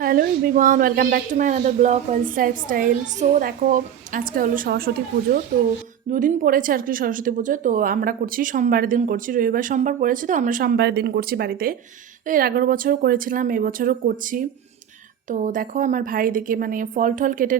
Hello everyone, welcome back to my another blog Wells lifestyle. So দেখো, আজকে হলো সরস্বতী পুজো। তো দুদিন পড়েছে আর কি সরস্বতী পুজো। তো আমরা করছি সোমবারের দিন করছি, রবিবার সোমবার পড়েছে, তো আমরা সোমবারের দিন করছি বাড়িতে। তো এর আগের বছরও করেছিলাম, এবছরও করছি। তো দেখো আমার ভাই দিকে মানে ফল টল কেটে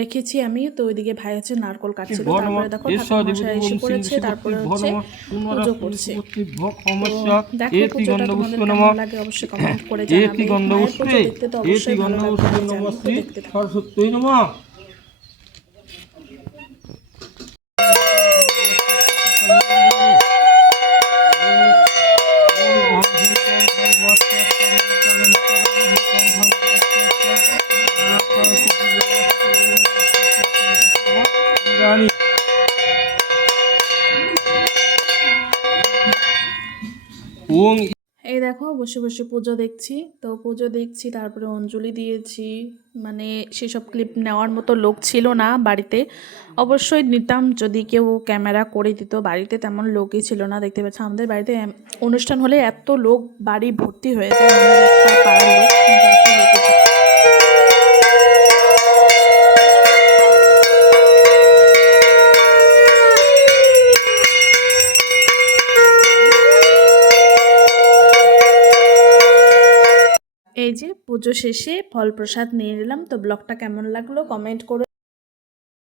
রেখেছি আমি। তো ওইদিকে ভাই হচ্ছে নারকল কাটছিল, তারপরে দেখো ঠাকুর মশাই এসে পড়েছে, তারপরে হচ্ছে পুজো করছে। তো দেখো পুজোটা তোমাদের কেমন লাগে অবশ্যই কমেন্ট করে জানাবে। মায়ের পুজো দেখতে তো অবশ্যই ভালো লাগবে, আমি জানি। তো দেখতে থাকো। সরস্বতী নমঃ। ওং। এই দেখো বসে বসে পুজো দেখছি। তো পুজো দেখছি, তারপরে অঞ্জলি দিয়েছি। মানে সেসব ক্লিপ নেওয়ার মতো লোক ছিল না বাড়িতে। অবশ্যই নিতাম যদি কেউ ক্যামেরা করে দিত। বাড়িতে তেমন লোকই ছিল না, দেখতে পাচ্ছি আমাদের বাড়িতে অনুষ্ঠান হলে এত লোক বাড়ি ভর্তি হয়ে যায়। আমাদের একটা পাড়ার লোক, কিন্তু এত লোকই ছিল। এই যে পুজো শেষে ফল প্রসাদ নিয়ে নিলাম। তো ব্লগটা কেমন লাগলো কমেন্ট করো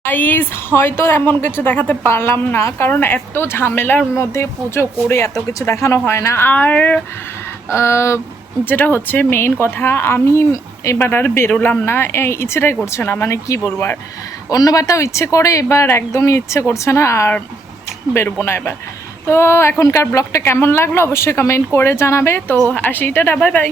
গাইস। হয়তো এমন কিছু দেখাতে পারলাম না, কারণ এত ঝামেলার মধ্যে পুজো করে এত কিছু দেখানো হয় না। আর যেটা হচ্ছে মেইন কথা, আমি এবার আর বেরোলাম না, ইচ্ছেটাই করছে না। মানে কি বলবো, আর অন্যবারটাও ইচ্ছে করে, এবার একদমই ইচ্ছে করছে না, আর বেরোবো না এবার। তো এখনকার ব্লগটা কেমন লাগলো অবশ্যই কমেন্ট করে জানাবে। তো আসি, টাটা, বাই বাই।